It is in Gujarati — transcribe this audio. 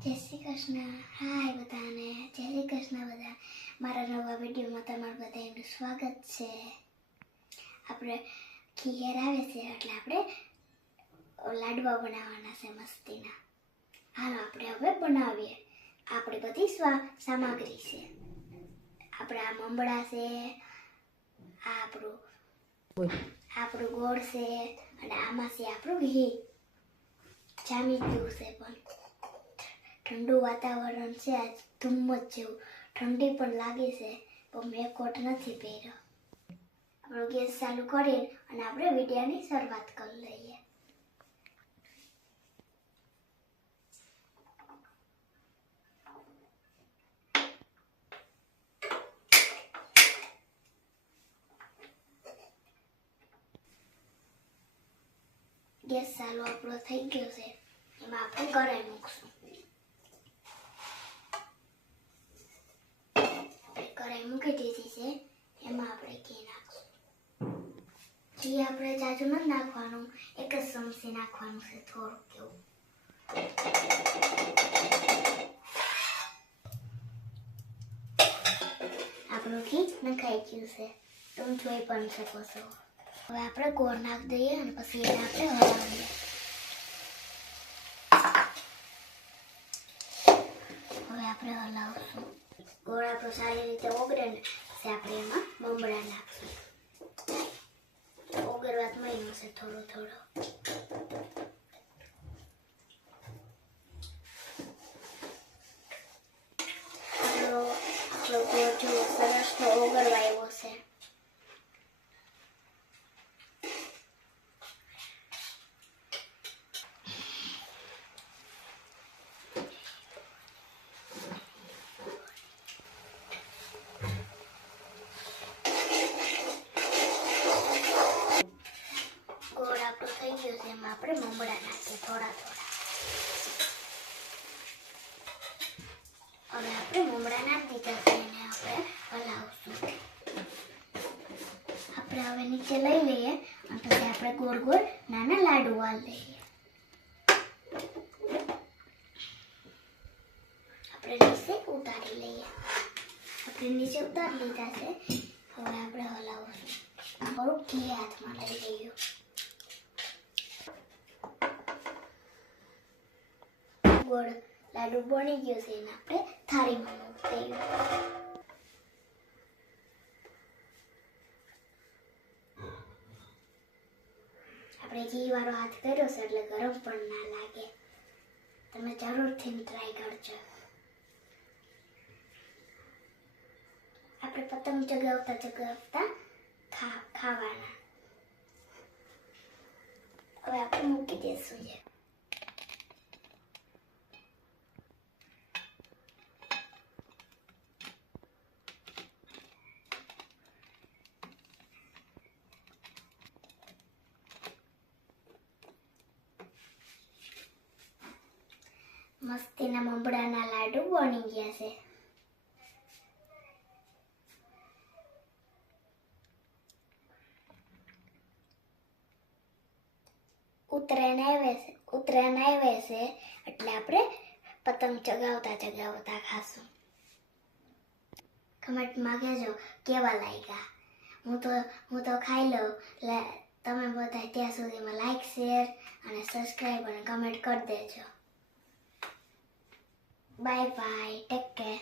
જય શ્રી કૃષ્ણ. હાય બધાને. જય શ્રી કૃષ્ણ બધા. મારા નવા વિડીયોમાં તમારું બધાનું સ્વાગત છે. આપણે ખીર આવે છે એટલે આપણે લાડવા બનાવવાના છે મસ્તીના. હાલો આપણે હવે બનાવીએ. આપણે બધી સ્વા સામગ્રી છે. આપણે આ મમડા છે આ આપણું આપણું ગોળ છે અને આમાં છે આપણું ઘી. જામી ગયું છે પણ. ઠંડુ વાતાવરણ છે, આજ ધુમ્મસ જેવું. ઠંડી પણ લાગે છે, પણ મેં કોટ નથી પહેર્યો. આપણો ગેસ ચાલુ કરી અને આપણે વિડીયાની શરૂઆત કરી લઈએ. ગેસ ચાલુ આપણો થઈ ગયો છે. એમાં આપણે ગળાઈ મૂકશું આપણે મૂકી દીધી છે, એમાં આપણે ઘી નાખશું. ઘી આપણે જાજુ ન નાખવાનું, એક જ ચમચી નાખવાનું છે થોડુંક એવું. આપણું ઘી નખાઈ ગયું છે. તમે જોઈ પણ શકો છો. હવે આપણે ગોળ નાખી દઈએ અને પછી એને આપણે હલાવીએ. હવે આપણે હલાવશું. ગોળ તો સારી રીતે ઓગળે ને આપણે એમાં મમરા નાખીએ. ઓગળવા મહિનો છે થોડો થોડો. ગોળ જો સરસ ઓગળવા આવ્યો છે ગોળ આપણો થઈ ગયો છે એમાં આપણે મમડા નાખીએ થોડા થોડા હવે આપણે મમડા નાખી દીધા છે એને આપણે હલાવશું આપણે હવે નીચે લઈ લઈએ અને પછી આપણે ગોળ ગોળ નાના લાડુ વાળ લઈએ આપણે નીચે ઉતારી લઈએ. આપણે નીચે ઉતારી લીધા છે. હવે આપણે હલાવશું. આપણું ઘી હાથમાં લઈ લઈએ. ગોળ લાડુ બની ગયો છે એને આપણે થાળીમાં મૂકી દઈએ. આપણે ઘી વાળો હાથ કર્યો છે એટલે ગરમ પણ ના લાગે. તમે જરૂરથી ટ્રાય કરજો. આપણે પતંગ ચગાવતા ચગાવતા ખાવાના હવે આપણે મૂકી દઈશું મસ્તીના મમડાના લાડુ બની ગયા છે. ઉત્તરાયણ આવે છે, ઉત્તરાયણ આવે છે એટલે આપણે પતંગ ચગાવતા ચગાવતા ખાશું. કમેન્ટમાં કહેજો કેવા લાગ્યા? હું તો હું તો ખાઈ લઉં. તમે બધા ત્યાં સુધીમાં લાઈક શેર અને સબસ્ક્રાઈબ અને કમેન્ટ કરી દેજો. Bye bye. Take care.